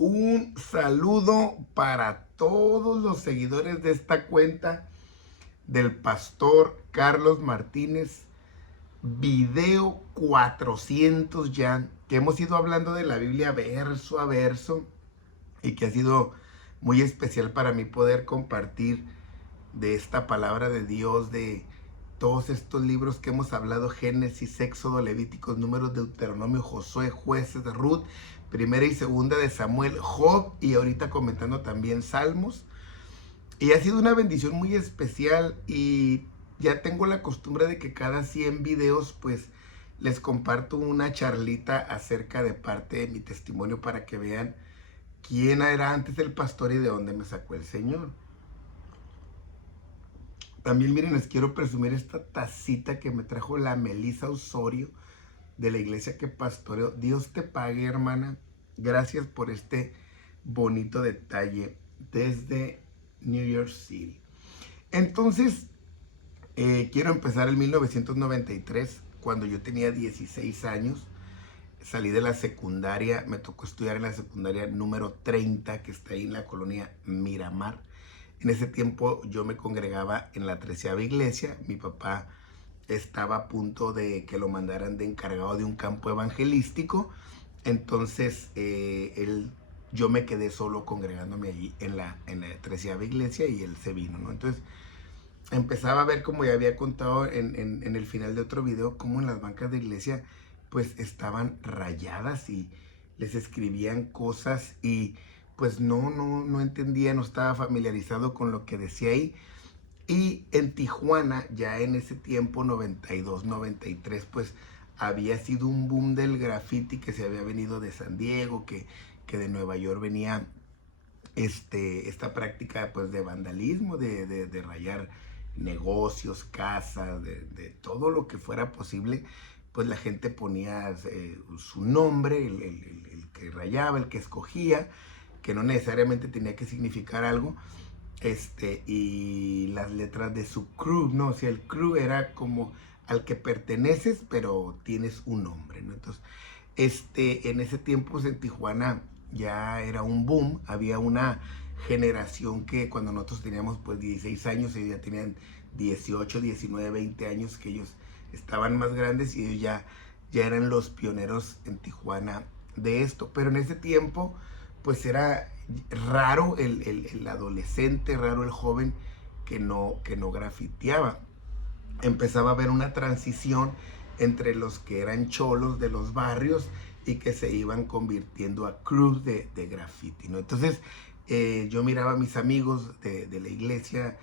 Un saludo para todos los seguidores de esta cuenta del pastor Carlos Martínez. Video 400 ya, que hemos ido hablando de la Biblia verso a verso y que ha sido muy especial para mí poder compartir de esta palabra de Dios, de todos estos libros que hemos hablado: Génesis, Éxodo, Levíticos, Números, Deuteronomio, Josué, Jueces, Ruth, Primera y Segunda de Samuel, Job, y ahorita comentando también Salmos. Y ha sido una bendición muy especial, y ya tengo la costumbre de que cada 100 videos pues les comparto una charlita acerca de parte de mi testimonio para que vean quién era antes el pastor y de dónde me sacó el Señor. También miren, les quiero presumir esta tacita que me trajo la Melissa Osorio de la iglesia que pastoreo. Dios te pague, hermana. Gracias por este bonito detalle desde New York City. Entonces, quiero empezar en 1993, cuando yo tenía 16 años. Salí de la secundaria, me tocó estudiar en la secundaria número 30, que está ahí en la colonia Miramar. En ese tiempo yo me congregaba en la 13ª iglesia. Mi papá estaba a punto de que lo mandaran de encargado de un campo evangelístico. Entonces yo me quedé solo congregándome allí en la 13ª iglesia, y él se vino, ¿no? Entonces empezaba a ver, como ya había contado en el final de otro video, cómo en las bancas de iglesia pues estaban rayadas y les escribían cosas, y pues no entendía, no estaba familiarizado con lo que decía ahí. Y en Tijuana, ya en ese tiempo, 92, 93, pues había sido un boom del graffiti que se había venido de San Diego, que de Nueva York venía esta práctica pues de vandalismo, de rayar negocios, casas, de todo lo que fuera posible. Pues la gente ponía su nombre, el que rayaba, el que escogía, que no necesariamente tenía que significar algo, y las letras de su crew, ¿no? O sea, el crew era como al que perteneces, pero tienes un nombre, ¿no? Entonces, en ese tiempo, pues, en Tijuana ya era un boom. Había una generación que cuando nosotros teníamos pues 16 años, ellos ya tenían 18, 19, 20 años, que ellos estaban más grandes, y ellos ya eran los pioneros en Tijuana de esto. Pero en ese tiempo pues era raro el adolescente, raro el joven que no grafiteaba. Empezaba a haber una transición entre los que eran cholos de los barrios y que se iban convirtiendo a crews de graffiti, ¿no? Entonces yo miraba a mis amigos de la iglesia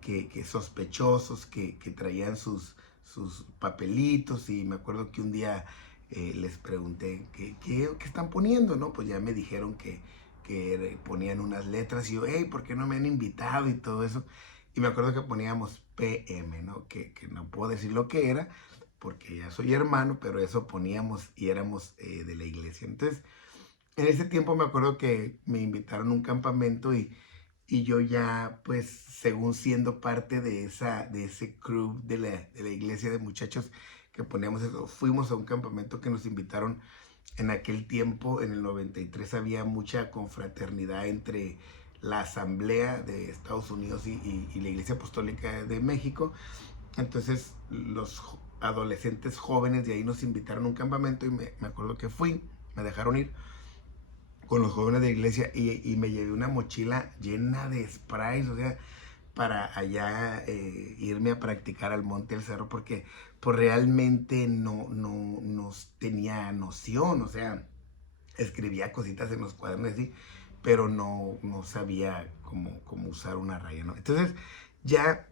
que sospechosos, que traían sus papelitos, y me acuerdo que un día les pregunté ¿qué están poniendo, no? Pues ya me dijeron que ponían unas letras, y yo, hey, ¿por qué no me han invitado? Y todo eso. Y me acuerdo que poníamos PM, ¿no? Que no puedo decir lo que era, porque ya soy hermano, pero eso poníamos, y éramos de la iglesia. Entonces, en ese tiempo me acuerdo que me invitaron a un campamento, y yo ya, pues, según siendo parte de ese crew de la iglesia de muchachos que poníamos eso, fuimos a un campamento que nos invitaron. En aquel tiempo, en el 93, había mucha confraternidad entre la Asamblea de Estados Unidos y la Iglesia Apostólica de México. Entonces los adolescentes jóvenes de ahí nos invitaron a un campamento, y me acuerdo que fui, me dejaron ir con los jóvenes de la iglesia, y me llevé una mochila llena de sprays, o sea, para allá irme a practicar al monte, al cerro, porque pues realmente no tenía noción. O sea, escribía cositas en los cuadernos así, pero no sabía cómo usar una raya, ¿no? Entonces, ya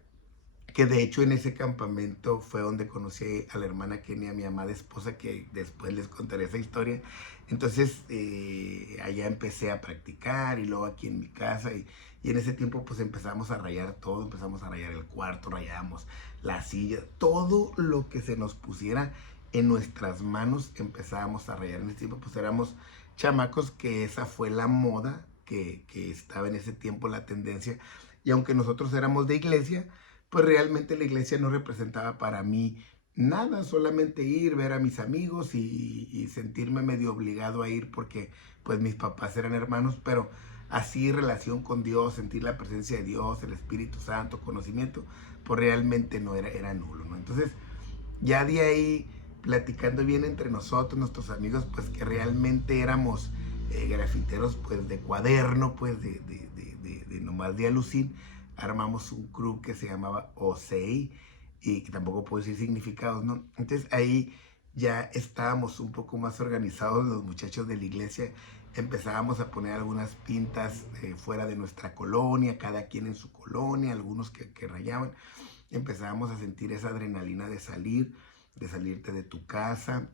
que de hecho en ese campamento fue donde conocí a la hermana Kenia, mi amada esposa, que después les contaré esa historia. Entonces allá empecé a practicar, y luego aquí en mi casa, y en ese tiempo pues empezamos a rayar todo. Empezamos a rayar el cuarto, rayábamos la silla, todo lo que se nos pusiera en nuestras manos empezábamos a rayar. En ese tiempo pues éramos chamacos, que esa fue la moda que estaba en ese tiempo, la tendencia. Y aunque nosotros éramos de iglesia, pues realmente la iglesia no representaba para mí nada, solamente ir, ver a mis amigos y sentirme medio obligado a ir porque pues mis papás eran hermanos, pero así relación con Dios, sentir la presencia de Dios, el Espíritu Santo, conocimiento, pues realmente no era nulo, ¿no? Entonces, ya de ahí, platicando bien entre nosotros, nuestros amigos, pues que realmente éramos grafiteros, pues de cuaderno, pues de nomás de alucín, armamos un crew que se llamaba OSEI, y que tampoco puedo decir significados, ¿no? Entonces ahí ya estábamos un poco más organizados los muchachos de la iglesia, empezábamos a poner algunas pintas fuera de nuestra colonia, cada quien en su colonia, algunos que rayaban, empezábamos a sentir esa adrenalina de salirte de tu casa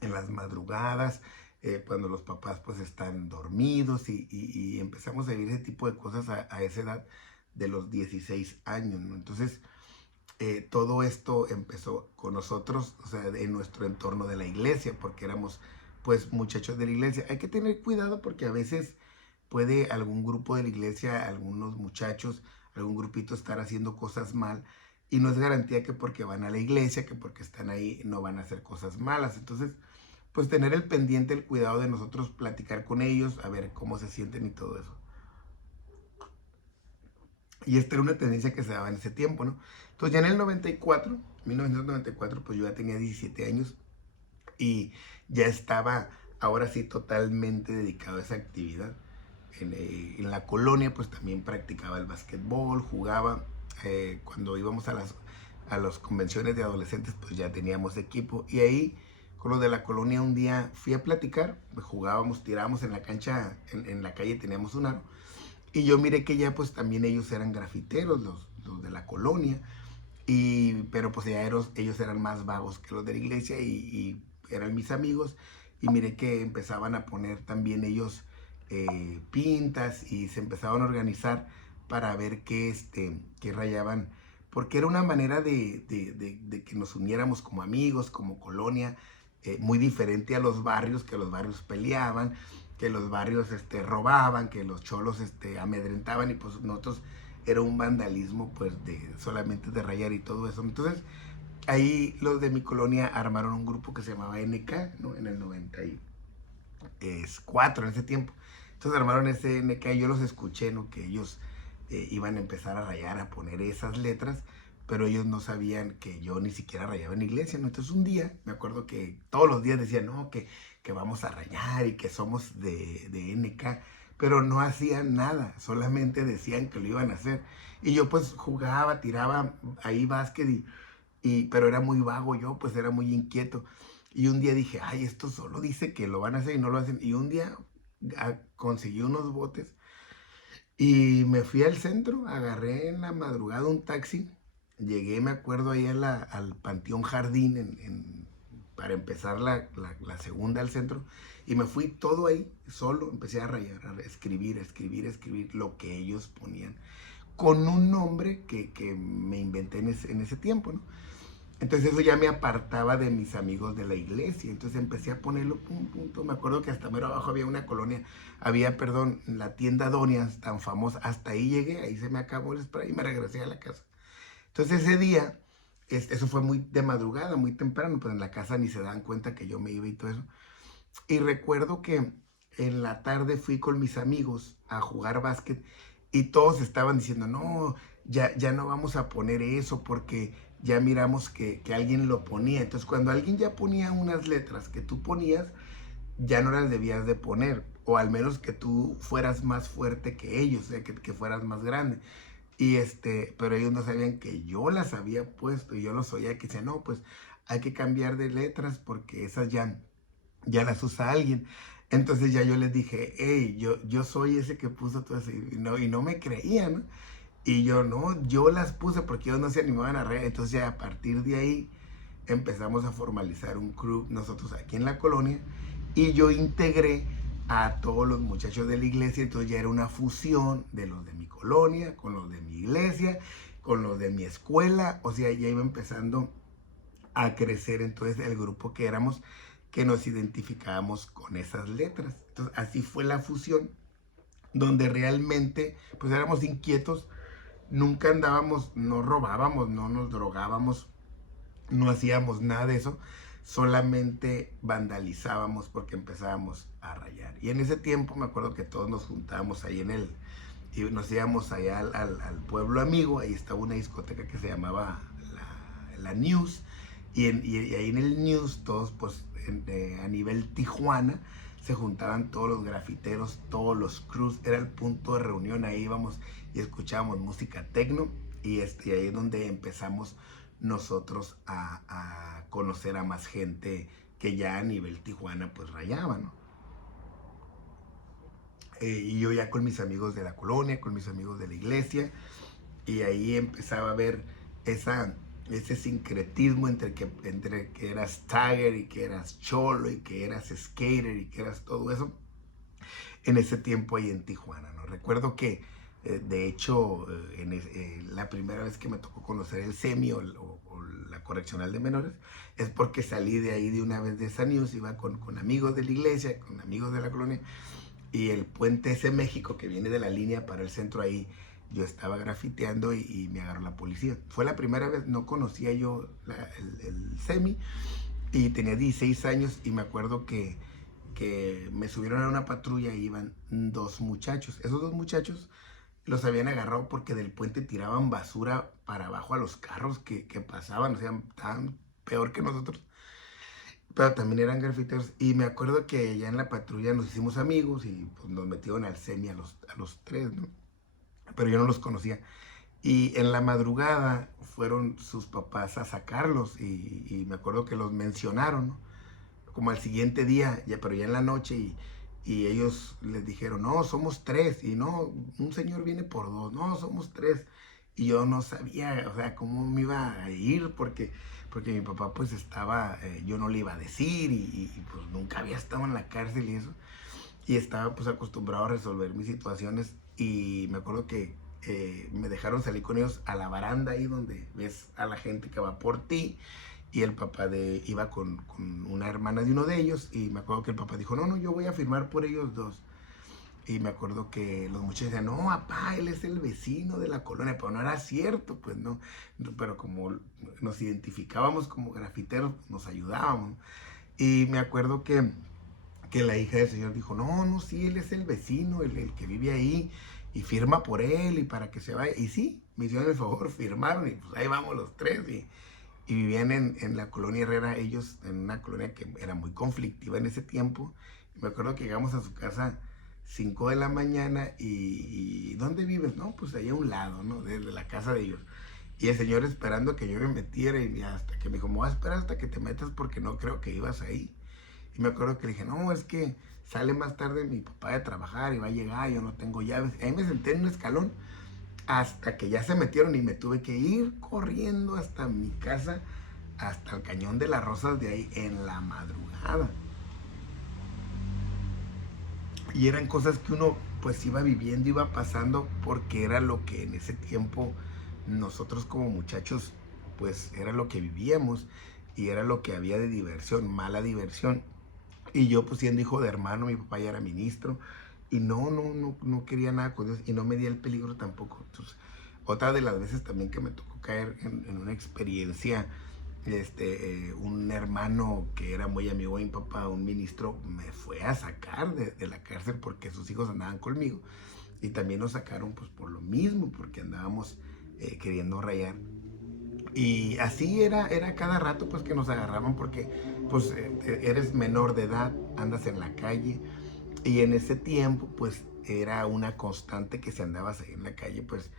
en las madrugadas, cuando los papás pues están dormidos y empezamos a vivir ese tipo de cosas a esa edad de los 16 años, ¿no? Entonces, todo esto empezó con nosotros, o sea, en nuestro entorno de la iglesia, porque éramos pues muchachos de la iglesia. Hay que tener cuidado porque a veces puede algún grupo de la iglesia, algunos muchachos, algún grupito estar haciendo cosas mal y no es garantía que porque van a la iglesia, que porque están ahí no van a hacer cosas malas. Entonces, pues tener el pendiente, el cuidado de nosotros, platicar con ellos, a ver cómo se sienten y todo eso. Y esta era una tendencia que se daba en ese tiempo, ¿no? Entonces ya en el 94, 1994, pues yo ya tenía 17 años y ya estaba ahora sí totalmente dedicado a esa actividad. En la colonia pues también practicaba el básquetbol, jugaba. Cuando íbamos a las convenciones de adolescentes pues ya teníamos equipo y ahí con los de la colonia un día fui a platicar, pues, jugábamos, tirábamos en la cancha, en la calle teníamos un aro y yo miré que ya pues también ellos eran grafiteros, los de la colonia, pero pues ya ellos eran más vagos que los de la iglesia y eran mis amigos y miré que empezaban a poner también ellos pintas y se empezaban a organizar para ver qué rayaban, porque era una manera de que nos uniéramos como amigos, como colonia, muy diferente a los barrios, que los barrios peleaban, que los barrios robaban, que los cholos amedrentaban y pues nosotros era un vandalismo pues solamente de rayar y todo eso. Entonces ahí los de mi colonia armaron un grupo que se llamaba NK, ¿no? En el 94, en ese tiempo. Entonces armaron ese NK y yo los escuché, ¿no? Que ellos iban a empezar a rayar, a poner esas letras, pero ellos no sabían que yo ni siquiera rayaba en la iglesia, ¿no? Entonces un día, me acuerdo que todos los días decían, no, que vamos a rayar y que somos de NK, pero no hacían nada, solamente decían que lo iban a hacer. Y yo pues jugaba, tiraba ahí básquet, pero era muy vago yo, pues era muy inquieto. Y un día dije, ay, esto solo dice que lo van a hacer y no lo hacen. Y un día conseguí unos botes y me fui al centro, agarré en la madrugada un taxi, llegué, me acuerdo, ahí al Panteón Jardín para empezar la segunda al centro, y me fui todo ahí, solo, empecé a rayar, a escribir, escribir lo que ellos ponían, con un nombre que me inventé en ese tiempo, ¿no? Entonces eso ya me apartaba de mis amigos de la iglesia. Entonces empecé a ponerlo, pum, pum, pum. Me acuerdo que hasta mero abajo había una colonia, perdón, la tienda Donias, tan famosa. Hasta ahí llegué, ahí se me acabó el spray y me regresé a la casa. Entonces ese día, eso fue muy de madrugada, muy temprano, pues en la casa ni se dan cuenta que yo me iba y todo eso. Y recuerdo que en la tarde fui con mis amigos a jugar básquet y todos estaban diciendo, no, ya no vamos a poner eso porque ya miramos que alguien lo ponía. Entonces cuando alguien ya ponía unas letras que tú ponías, ya no las debías de poner, o al menos que tú fueras más fuerte que ellos, o sea, que fueras más grande. Pero ellos no sabían que yo las había puesto y yo los oía que decían, no, pues hay que cambiar de letras porque esas ya las usa alguien. Entonces ya yo les dije, hey, yo soy ese que puso todo eso, y no me creían, ¿no? Y yo, no, yo las puse porque ellos no se animaban a reír. Entonces ya a partir de ahí empezamos a formalizar un crew nosotros aquí en la colonia y yo integré a todos los muchachos de la iglesia. Entonces ya era una fusión de los de mi colonia con los de mi iglesia, con los de mi escuela. O sea, ya iba empezando a crecer entonces el grupo que éramos, que nos identificábamos con esas letras. Entonces así fue la fusión, donde realmente pues éramos inquietos, nunca andábamos, no robábamos, no nos drogábamos, no hacíamos nada de eso, solamente vandalizábamos porque empezábamos a rayar. Y en ese tiempo me acuerdo que todos nos juntábamos ahí y nos íbamos allá al pueblo amigo, ahí estaba una discoteca que se llamaba la News, y ahí en el News todos pues a nivel Tijuana se juntaban todos los grafiteros, todos los crews, era el punto de reunión, ahí íbamos y escuchábamos música techno, y ahí es donde empezamos nosotros a conocer a más gente que ya a nivel Tijuana pues rayaba, ¿no? Y yo ya con mis amigos de la colonia, con mis amigos de la iglesia, y ahí empezaba a ver ese sincretismo entre que eras tagger y que eras cholo y que eras skater y que eras todo eso en ese tiempo ahí en Tijuana, ¿no? Recuerdo que de hecho la primera vez que me tocó conocer el SEMI o la correccional de menores es porque salí de ahí de una vez de esa news, iba con amigos de la iglesia, con amigos de la colonia, y el puente ese México que viene de la línea para el centro ahí, yo estaba grafiteando y me agarró la policía. Fue la primera vez, no conocía yo el SEMI, y tenía 16 años, y me acuerdo que me subieron a una patrulla y iban dos muchachos. Esos dos muchachos los habían agarrado porque del puente tiraban basura para abajo a los carros que pasaban, o sea, estaban peor que nosotros, pero también eran grafiteros. Y me acuerdo que ya en la patrulla nos hicimos amigos y pues, nos metieron al SEMI a los tres, ¿no? Pero yo no los conocía. Y en la madrugada fueron sus papás a sacarlos, y me acuerdo que los mencionaron, ¿no? Como al siguiente día, ya, pero ya en la noche, y ellos les dijeron, no, somos tres, y no, un señor viene por dos, no, somos tres. Y yo no sabía, o sea, cómo me iba a ir, porque mi papá pues estaba, yo no le iba a decir, pues nunca había estado en la cárcel y eso, y estaba pues acostumbrado a resolver mis situaciones, y me acuerdo que me dejaron salir con ellos a la baranda ahí donde ves a la gente que va por ti, y el papá iba con una hermana de uno de ellos, y me acuerdo que el papá dijo, no, no, yo voy a firmar por ellos dos. Y me acuerdo que los muchachos decían, no, papá, él es el vecino de la colonia, pero no era cierto, pues no. Pero como nos identificábamos como grafiteros, nos ayudábamos. Y me acuerdo que la hija del señor dijo, no, no, sí, él es el vecino, el que vive ahí, y firma por él y para que se vaya. Y sí, me hicieron el favor, firmaron, y pues ahí vamos los tres. Y vivían en la colonia Herrera, ellos en una colonia que era muy conflictiva en ese tiempo. Y me acuerdo que llegamos a su casa 5 de la mañana, y ¿dónde vives? No, pues ahí a un lado, ¿no? De la casa de ellos. Y el señor esperando que yo me metiera, y hasta que me dijo, me voy a esperar hasta que te metas porque no creo que ibas ahí. Y me acuerdo que le dije, no, es que sale más tarde mi papá de trabajar y va a llegar, yo no tengo llaves. Y ahí me senté en un escalón hasta que ya se metieron, y me tuve que ir corriendo hasta mi casa, hasta el Cañón de las Rosas de ahí en la madrugada. Y eran cosas que uno pues iba viviendo, iba pasando, porque era lo que en ese tiempo nosotros como muchachos pues era lo que vivíamos, y era lo que había de diversión, mala diversión. Y yo pues siendo hijo de hermano, mi papá ya era ministro, y no quería nada con Dios, y no me di el peligro tampoco. Entonces, otra de las veces también que me tocó caer en una experiencia, un hermano que era muy amigo de mi papá, un ministro, me fue a sacar de la cárcel porque sus hijos andaban conmigo, y también nos sacaron pues por lo mismo, porque andábamos queriendo rayar. Y así era cada rato pues que nos agarraban, porque pues eres menor de edad, andas en la calle, y en ese tiempo pues era una constante que si andabas ahí en la calle pues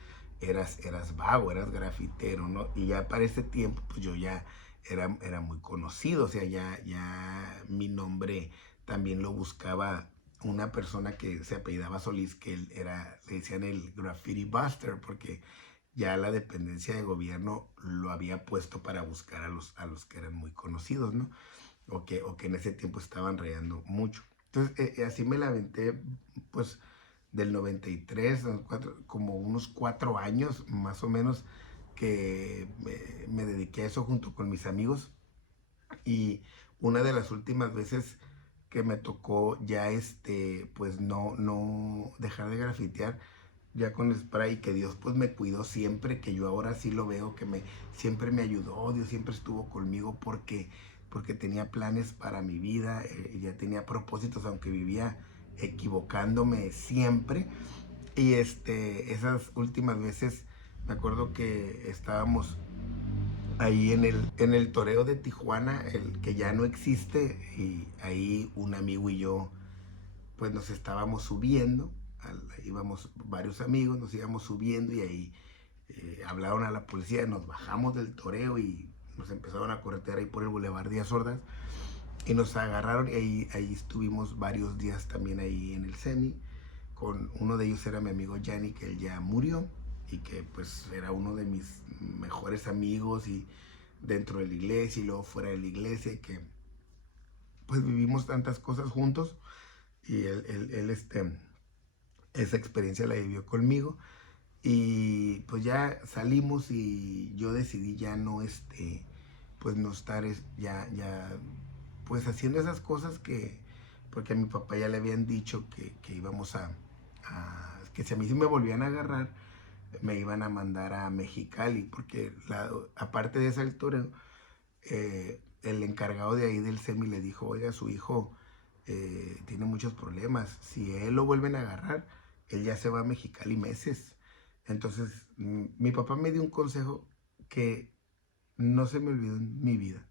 eras vago, eras grafitero, ¿no? Y ya para ese tiempo pues yo ya era muy conocido, o sea, ya mi nombre también lo buscaba una persona que se apellidaba Solís, que él le decían el Graffiti Buster, porque ya la dependencia de gobierno lo había puesto para buscar a los que eran muy conocidos, ¿no? O que en ese tiempo estaban rayando mucho. Entonces, así me la aventé, pues, del 93, como unos 4 años, más o menos, que me dediqué a eso junto con mis amigos. Y una de las últimas veces que me tocó ya, pues, no dejar de grafitear, ya con spray, que Dios pues me cuidó siempre, que yo ahora sí lo veo, que siempre me ayudó, Dios siempre estuvo conmigo porque tenía planes para mi vida, ya tenía propósitos, aunque vivía equivocándome siempre. Y esas últimas veces me acuerdo que estábamos ahí en el toreo de Tijuana, el que ya no existe, y ahí un amigo y yo pues nos estábamos subiendo, íbamos varios amigos, nos íbamos subiendo y ahí hablaron a la policía, nos bajamos del toreo y nos empezaron a corretear ahí por el Boulevard Díaz Ordaz y nos agarraron y ahí estuvimos varios días también ahí en el semi. Con uno de ellos era mi amigo Yanni, que él ya murió y que pues era uno de mis mejores amigos, y dentro de la iglesia y luego fuera de la iglesia, y que pues vivimos tantas cosas juntos, y él esa experiencia la vivió conmigo. Y pues ya salimos y yo decidí ya no, pues no estar ya, pues haciendo esas cosas porque a mi papá ya le habían dicho que íbamos que si a mí sí me volvían a agarrar, me iban a mandar a Mexicali, porque aparte de esa altura, el encargado de ahí del SEMI le dijo, oiga, su hijo tiene muchos problemas, si él lo vuelven a agarrar, él ya se va a Mexicali meses. Entonces, mi papá me dio un consejo que no se me olvidó en mi vida.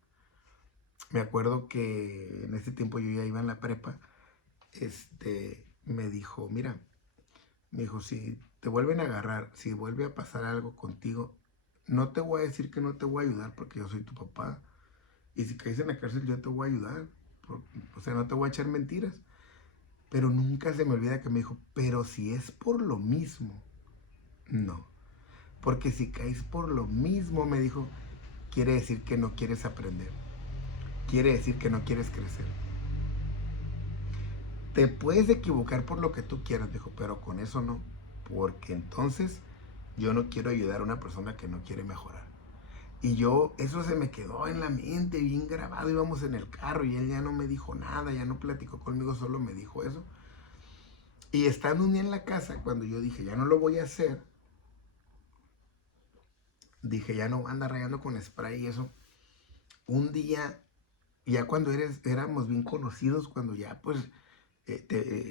Me acuerdo que en ese tiempo yo ya iba en la prepa. Me dijo, mira, me dijo, si te vuelven a agarrar, si vuelve a pasar algo contigo, no te voy a decir que no te voy a ayudar porque yo soy tu papá. Y si caes en la cárcel, yo te voy a ayudar. O sea, no te voy a echar mentiras. Pero nunca se me olvida que me dijo, pero si es por lo mismo, no. Porque si caes por lo mismo, me dijo, quiere decir que no quieres aprender. Quiere decir que no quieres crecer. Te puedes equivocar por lo que tú quieras, dijo, pero con eso no. Porque entonces yo no quiero ayudar a una persona que no quiere mejorar. Y eso se me quedó en la mente, bien grabado. Íbamos en el carro y él ya no me dijo nada, ya no platicó conmigo, solo me dijo eso. Y estando un día en la casa, cuando yo dije, ya no lo voy a hacer, dije, ya no anda rayando con spray y eso. Un día, ya cuando éramos bien conocidos, cuando ya pues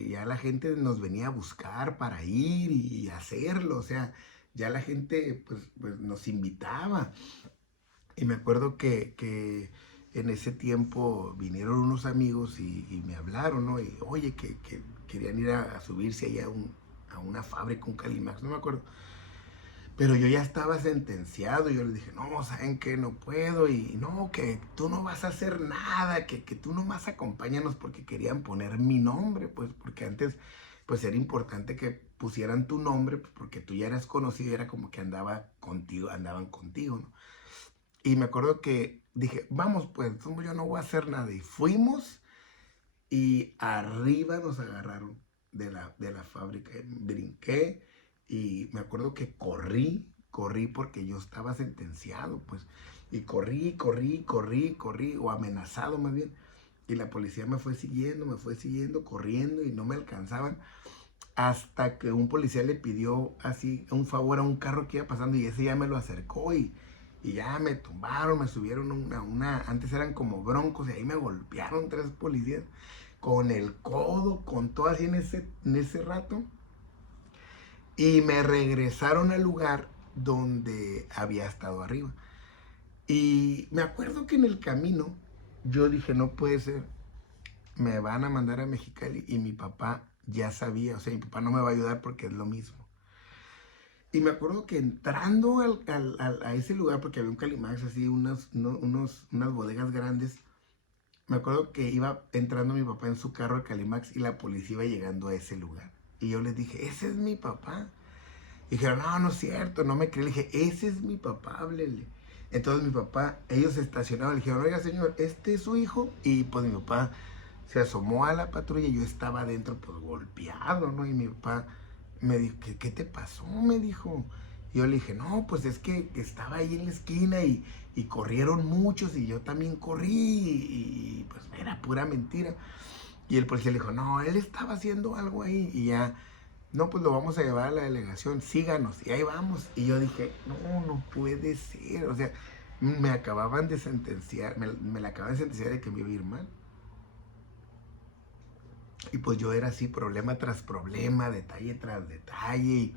ya la gente nos venía a buscar para ir y hacerlo, o sea, ya la gente pues nos invitaba. Y me acuerdo que en ese tiempo vinieron unos amigos y me hablaron, ¿no? Y oye, que querían ir a subirse allá a una fábrica, un Calimax, no me acuerdo. Pero yo ya estaba sentenciado y yo les dije, no, ¿saben qué? No puedo, y no, que tú no vas a hacer nada, que tú nomás acompáñanos, porque querían poner mi nombre, pues porque antes pues era importante que pusieran tu nombre, pues, porque tú ya eras conocido y era como que andaban contigo, ¿no? Y me acuerdo que dije, vamos pues, entonces yo no voy a hacer nada. Y fuimos y arriba nos agarraron de la fábrica. Brinqué y me acuerdo que corrí porque yo estaba sentenciado, pues. Y corrí, o amenazado más bien. Y la policía me fue siguiendo, corriendo, y no me alcanzaban. Hasta que un policía le pidió así un favor a un carro que iba pasando, y ese ya me lo acercó y ya me tumbaron, me subieron antes eran como broncos, y ahí me golpearon 3 policías con el codo, con todo así en ese rato. Y me regresaron al lugar donde había estado arriba. Y me acuerdo que en el camino yo dije, no puede ser, me van a mandar a Mexicali, y mi papá ya sabía, o sea, mi papá no me va a ayudar porque es lo mismo. Y me acuerdo que entrando a ese lugar, porque había un Calimax así, unas bodegas grandes, me acuerdo que iba entrando mi papá en su carro al Calimax y la policía iba llegando a ese lugar. Y yo les dije, ese es mi papá. Y dijeron, no, no es cierto, no me creí. Le dije, ese es mi papá, háblele. Entonces mi papá, ellos se estacionaron, le dijeron, oiga señor, ¿este es su hijo? Y pues mi papá se asomó a la patrulla y yo estaba adentro pues golpeado, ¿no? Y mi papá me dijo, ¿qué te pasó? Me dijo. Y yo le dije, no, pues es que estaba ahí en la esquina y corrieron muchos y yo también corrí y pues era pura mentira. Y el policía le dijo, no, él estaba haciendo algo ahí, y ya No, pues lo vamos a llevar a la delegación, síganos. Y ahí vamos. Y yo dije, no, no puede ser. O sea, me acababan de sentenciar, me la acaban de sentenciar de que me iba a ir mal. Y pues yo era así, problema tras problema, detalle tras detalle. Y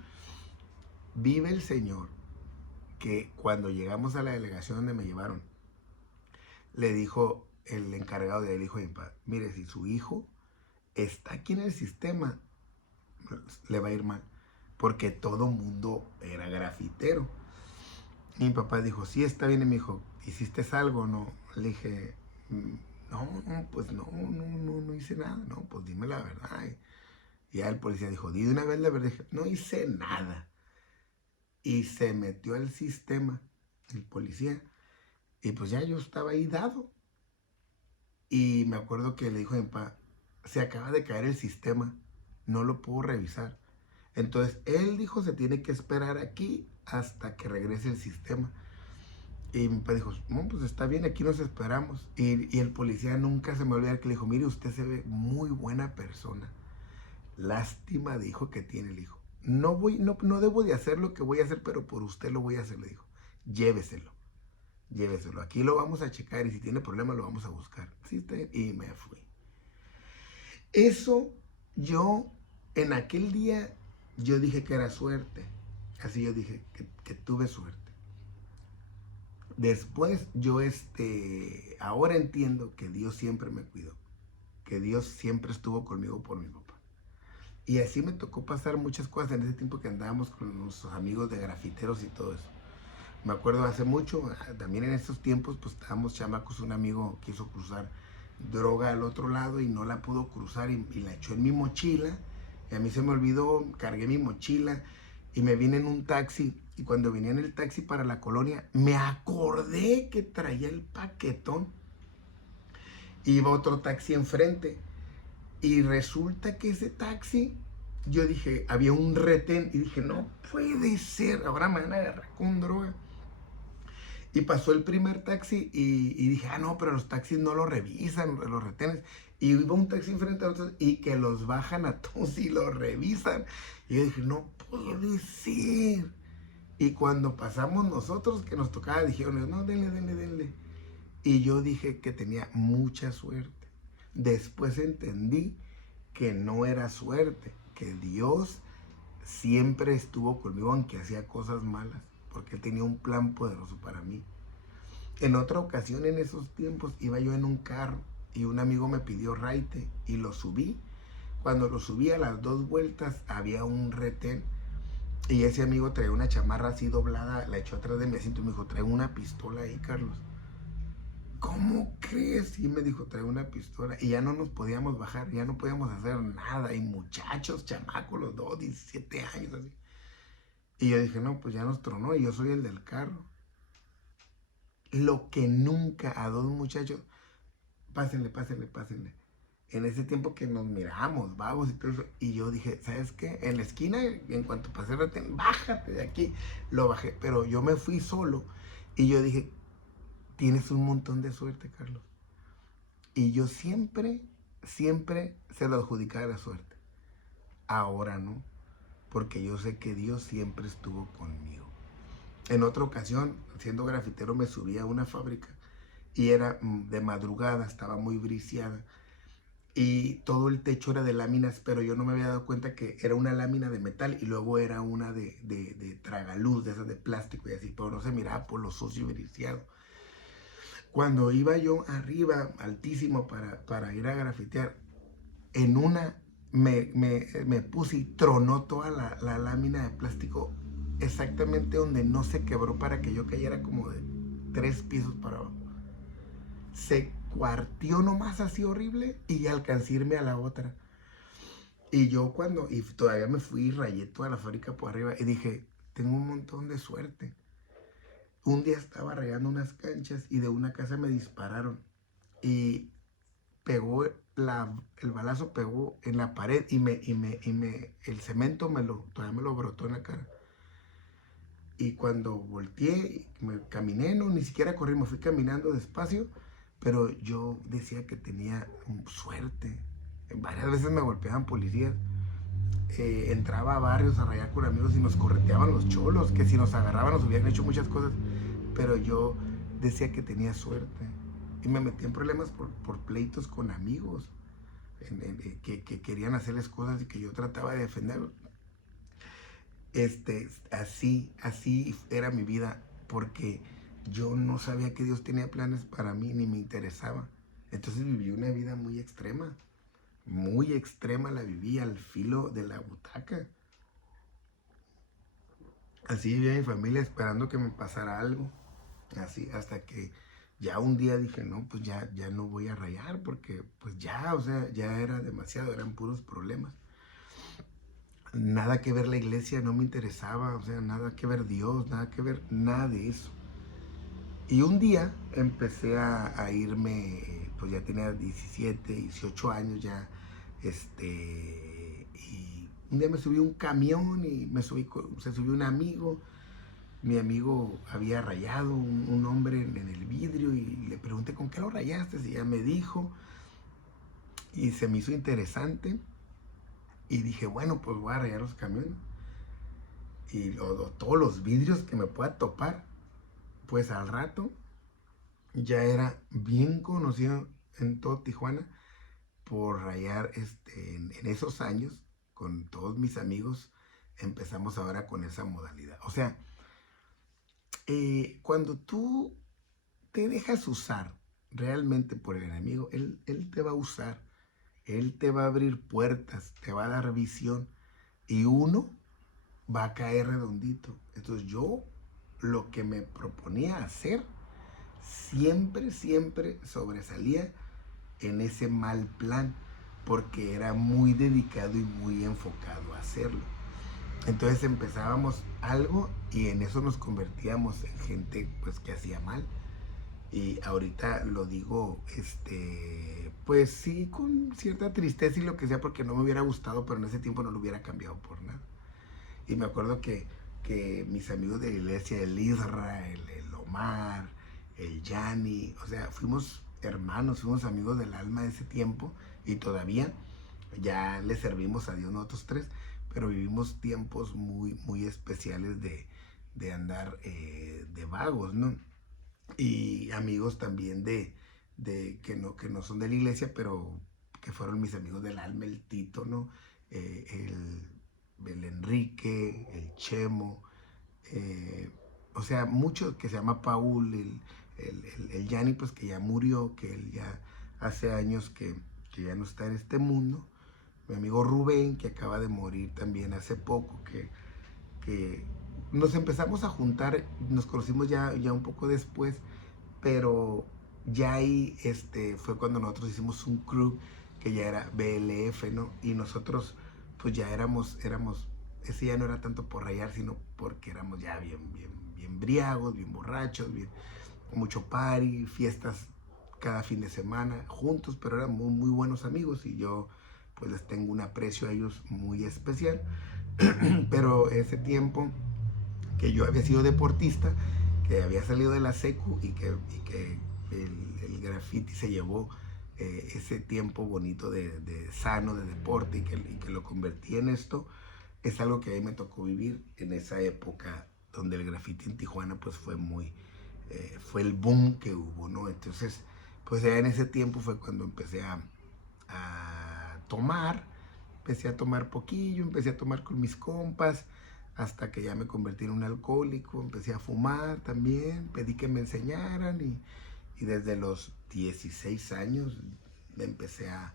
vive el Señor que cuando llegamos a la delegación donde me llevaron, le dijo el encargado de él, dijo, mire, si su hijo está aquí en el sistema, le va a ir mal. Porque todo mundo era grafitero. Y mi papá dijo, sí, está bien. Y me dijo, ¿hiciste algo o no? Le dije, no, no, pues no hice nada. No, pues dime la verdad. Y ya el policía dijo, di de una vez la verdad. Dije, no hice nada. Y se metió al sistema, el policía. Y pues ya yo estaba ahí dado. Y me acuerdo que le dijo a mi papá, se acaba de caer el sistema, no lo puedo revisar. Entonces él dijo, se tiene que esperar aquí hasta que regrese el sistema. Y mi papá dijo, no, pues está bien, aquí nos esperamos. Y el policía nunca se me olvidó que le dijo, mire, usted se ve muy buena persona. Lástima, dijo, que tiene el hijo. No debo de hacer lo que voy a hacer, pero por usted lo voy a hacer, le dijo. Lléveselo, lléveselo. Aquí lo vamos a checar y si tiene problemas lo vamos a buscar. Sí, está bien. Y me fui. Eso yo, en aquel día, yo dije que era suerte. Así yo dije que tuve suerte. Después yo ahora entiendo que Dios siempre me cuidó, que Dios siempre estuvo conmigo por mi papá. Y así me tocó pasar muchas cosas en ese tiempo que andábamos con nuestros amigos de grafiteros y todo eso. Me acuerdo hace mucho, también en esos tiempos, pues estábamos chamacos, un amigo quiso cruzar droga al otro lado y no la pudo cruzar y la echó en mi mochila. Y a mí se me olvidó, cargué mi mochila y me vine en un taxi. Y cuando venía en el taxi para la colonia, me acordé que traía el paquetón. Iba otro taxi enfrente. Y resulta que ese taxi, yo dije, había un retén. Y dije, no puede ser, ahora me van a agarrar con droga. Y pasó el primer taxi y dije, no, pero los taxis no lo revisan, los retenes. Y iba un taxi enfrente a otros y que los bajan a todos y los revisan. Y yo dije, no puede ser. Y cuando pasamos nosotros, que nos tocaba, dijeron, no, denle. Y yo dije que tenía mucha suerte. Después entendí que no era suerte, que Dios siempre estuvo conmigo aunque hacía cosas malas, porque Él tenía un plan poderoso para mí. En otra ocasión, en esos tiempos, iba yo en un carro y un amigo me pidió raite y lo subí. Cuando lo subí a las 2 vueltas había un retén y ese amigo traía una chamarra así doblada, la echó atrás de mi asiento y me dijo, trae una pistola ahí, Carlos. ¿Cómo crees? Y me dijo, trae una pistola. Y ya no nos podíamos bajar, ya no podíamos hacer nada. Y muchachos, chamacos, los dos, 17 años, así. Y yo dije, no, pues ya nos tronó y yo soy el del carro. Lo que nunca a dos muchachos, pásenle. En ese tiempo que nos miramos, vagos y todo eso. Y yo dije, ¿sabes qué? En la esquina, en cuanto pasé el retén, bájate de aquí. Lo bajé, pero yo me fui solo. Y yo dije, tienes un montón de suerte, Carlos. Y yo siempre se lo adjudicaba la suerte. Ahora no, porque yo sé que Dios siempre estuvo conmigo. En otra ocasión, siendo grafitero, me subí a una fábrica y era de madrugada, estaba muy briseada y todo el techo era de láminas, pero yo no me había dado cuenta que era una lámina de metal y luego era una de tragaluz, de esas de plástico y así, pero no se miraba por lo sucio y briseado. Cuando iba yo arriba, altísimo, para ir a grafitear, en una me puse y tronó toda la lámina de plástico exactamente donde no se quebró para que yo cayera como de 3 pisos para abajo. Se cuartió nomás así horrible y alcancé a irme a la otra. Y yo y todavía me fui y rayé toda la fábrica por arriba y dije, tengo un montón de suerte. Un día estaba rayando unas canchas y de una casa me dispararon y pegó el balazo pegó en la pared y el cemento todavía me lo brotó en la cara. Y cuando volteé, caminé, no, ni siquiera corrí, me fui caminando despacio, pero yo decía que tenía suerte. Varias veces me golpeaban policías entraba a barrios a rayar con amigos y nos correteaban los cholos, que si nos agarraban nos hubieran hecho muchas cosas, pero yo decía que tenía suerte y me metí en problemas por pleitos con amigos que querían hacerles cosas y que yo trataba de defenderlos. Así era mi vida, porque yo no sabía que Dios tenía planes para mí, ni me interesaba. Entonces viví una vida muy extrema la viví, al filo de la butaca. Así vivía mi familia esperando que me pasara algo. Así, hasta que ya un día dije, no, pues ya no voy a rayar, porque pues ya, o sea, ya era demasiado, eran puros problemas. Nada que ver la iglesia, no me interesaba, o sea, nada que ver Dios, nada que ver nada de eso. Y un día empecé a irme, pues ya tenía 17, 18 años ya, y un día me subí a un camión y se subió un amigo. Mi amigo había rayado un hombre en el vidrio y le pregunté, ¿con qué lo rayaste? Y ella me dijo, y se me hizo interesante. Y dije, bueno, pues voy a rayar los camiones. Y todos los vidrios que me pueda topar. Pues al rato ya era bien conocido en todo Tijuana por rayar en esos años con todos mis amigos. Empezamos ahora con esa modalidad. O sea, cuando tú te dejas usar realmente por el enemigo, él te va a usar, él te va a abrir puertas, te va a dar visión y uno va a caer redondito. Entonces yo lo que me proponía hacer siempre sobresalía en ese mal plan, porque era muy dedicado y muy enfocado a hacerlo. Entonces empezábamos algo y en eso nos convertíamos en gente pues que hacía mal. Y ahorita lo digo, pues sí, con cierta tristeza y lo que sea, porque no me hubiera gustado, pero en ese tiempo no lo hubiera cambiado por nada. Y me acuerdo que mis amigos de la iglesia, el Isra, el Omar, el Yanni, o sea, fuimos hermanos, fuimos amigos del alma de ese tiempo y todavía ya le servimos a Dios nosotros tres, pero vivimos tiempos muy especiales de andar de vagos, ¿no? Y amigos también de que no son de la iglesia, pero que fueron mis amigos del alma, el Tito, ¿no? El Enrique, el Chemo, o sea, muchos que se llama Paul, el Yanni, pues que ya murió, que él ya hace años que ya no está en este mundo. Mi amigo Rubén, que acaba de morir también hace poco, que nos empezamos a juntar, nos conocimos ya un poco después, pero ya ahí fue cuando nosotros hicimos un crew que ya era BLF, ¿no? Y nosotros pues ya éramos, ese ya no era tanto por rayar, sino porque éramos ya bien briagos, bien borrachos, mucho party, fiestas cada fin de semana juntos, pero eran muy buenos amigos y yo pues les tengo un aprecio a ellos muy especial. Pero ese tiempo que yo había sido deportista, que había salido de la secu y que el graffiti se llevó ese tiempo bonito de sano, de deporte y que lo convertí en esto, es algo que a mí me tocó vivir en esa época donde el graffiti en Tijuana pues fue el boom que hubo, ¿no? Entonces, pues ya en ese tiempo fue cuando empecé a tomar, empecé a tomar poquillo, empecé a tomar con mis compas, hasta que ya me convertí en un alcohólico, empecé a fumar también, pedí que me enseñaran y desde los 16 años me empecé a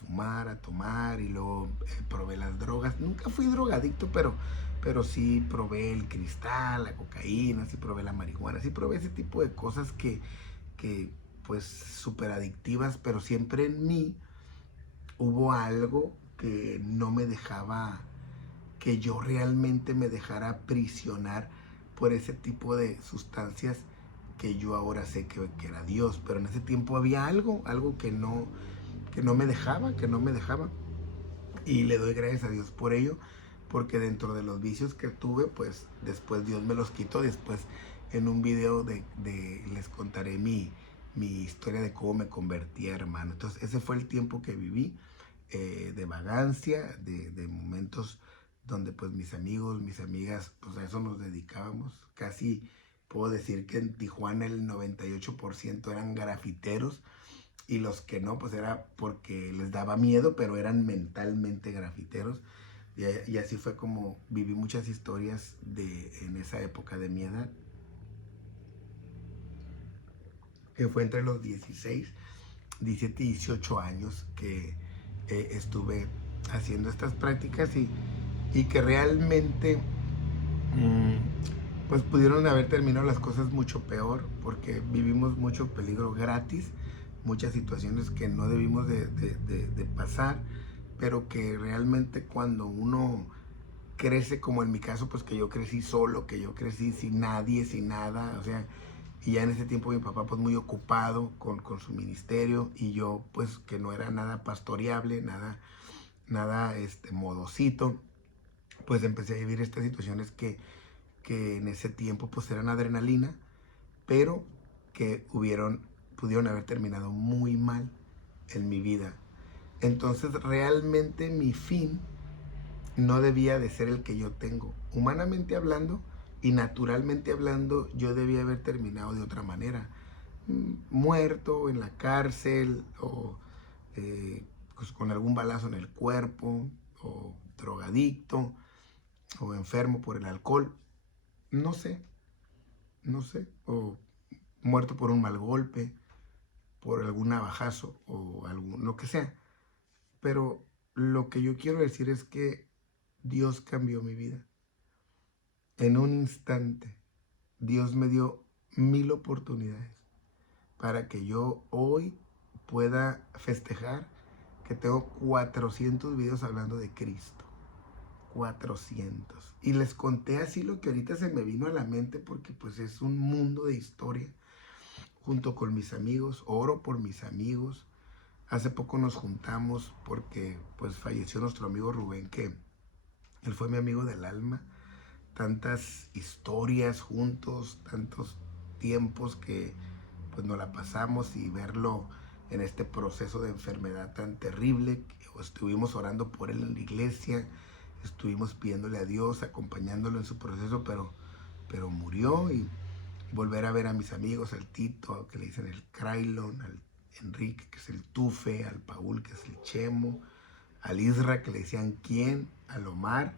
fumar, a tomar y luego probé las drogas. Nunca fui drogadicto, pero sí probé el cristal, la cocaína, sí probé la marihuana, sí probé ese tipo de cosas que pues súper adictivas, pero siempre en mí hubo algo que no me dejaba, que yo realmente me dejara aprisionar por ese tipo de sustancias que yo ahora sé que era Dios, pero en ese tiempo había algo que no me dejaba, y le doy gracias a Dios por ello, porque dentro de los vicios que tuve, pues después Dios me los quitó. Después en un video les contaré mi historia de cómo me convertí a hermano. Entonces ese fue el tiempo que viví de vagancia, de momentos donde pues mis amigos, mis amigas, pues a eso nos dedicábamos. Casi puedo decir que en Tijuana el 98% eran grafiteros y los que no, pues era porque les daba miedo, pero eran mentalmente grafiteros. Y así fue como viví muchas historias en esa época de mi edad, que fue entre los 16, 17 y 18 años que estuve haciendo estas prácticas y que realmente pues pudieron haber terminado las cosas mucho peor porque vivimos mucho peligro gratis, muchas situaciones que no debimos de pasar, pero que realmente cuando uno crece, como en mi caso, pues que yo crecí solo, que yo crecí sin nadie, sin nada, o sea, y ya en ese tiempo mi papá pues muy ocupado con su ministerio y yo pues que no era nada pastoreable, nada modosito, pues empecé a vivir estas situaciones que en ese tiempo pues eran adrenalina, pero que pudieron haber terminado muy mal en mi vida. Entonces realmente mi fin no debía de ser el que yo tengo. Humanamente hablando y naturalmente hablando, yo debía haber terminado de otra manera. Muerto, en la cárcel, o pues con algún balazo en el cuerpo, o drogadicto, o enfermo por el alcohol. No sé, no sé. O muerto por un mal golpe, por algún navajazo, o lo que sea. Pero lo que yo quiero decir es que Dios cambió mi vida. En un instante, Dios me dio 1000 oportunidades para que yo hoy pueda festejar que tengo 400 videos hablando de Cristo. 400. Y les conté así lo que ahorita se me vino a la mente porque pues es un mundo de historia. Junto con mis amigos, oro por mis amigos. Hace poco nos juntamos porque pues falleció nuestro amigo Rubén, que él fue mi amigo del alma. Tantas historias juntos, tantos tiempos que pues nos la pasamos y verlo en este proceso de enfermedad tan terrible, que estuvimos orando por él en la iglesia, estuvimos pidiéndole a Dios, acompañándolo en su proceso, pero murió. Y volver a ver a mis amigos, al Tito, que le dicen el Krailon, al Enrique, que es el Tufe, al Paul, que es el Chemo, al Isra, que le decían quién, al Omar,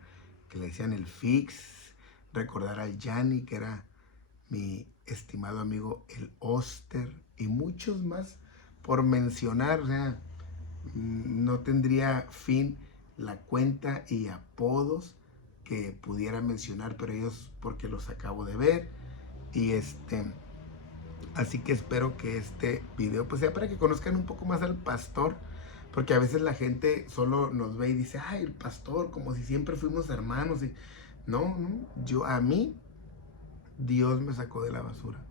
que le decían el Fix, recordar al Yanni, que era mi estimado amigo el Oster, y muchos más por mencionar. O sea, no tendría fin la cuenta y apodos que pudiera mencionar, pero ellos porque los acabo de ver. Y así que espero que este video pues sea para que conozcan un poco más al pastor, porque a veces la gente solo nos ve y dice, ay, el pastor, como si siempre fuimos hermanos. Y no, a mí Dios me sacó de la basura.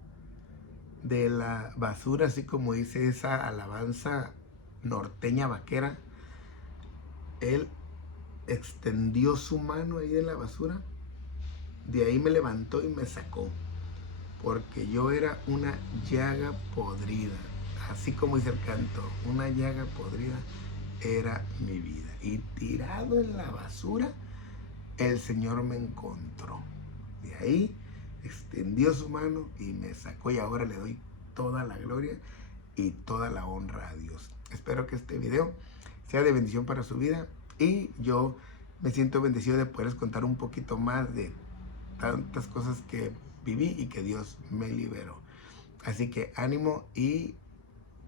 De la basura, así como dice esa alabanza norteña vaquera. Él extendió su mano ahí en la basura. De ahí me levantó y me sacó. Porque yo era una llaga podrida. Así como dice el canto, una llaga podrida era mi vida. Y tirado en la basura, el Señor me encontró. De ahí extendió su mano y me sacó, y ahora le doy toda la gloria y toda la honra a Dios. Espero que este video sea de bendición para su vida, y yo me siento bendecido de poderles contar un poquito más de tantas cosas que viví y que Dios me liberó. Así que ánimo y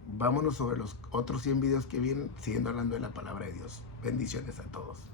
vámonos sobre los otros 100 videos que vienen, siguiendo hablando de la palabra de Dios. Bendiciones a todos.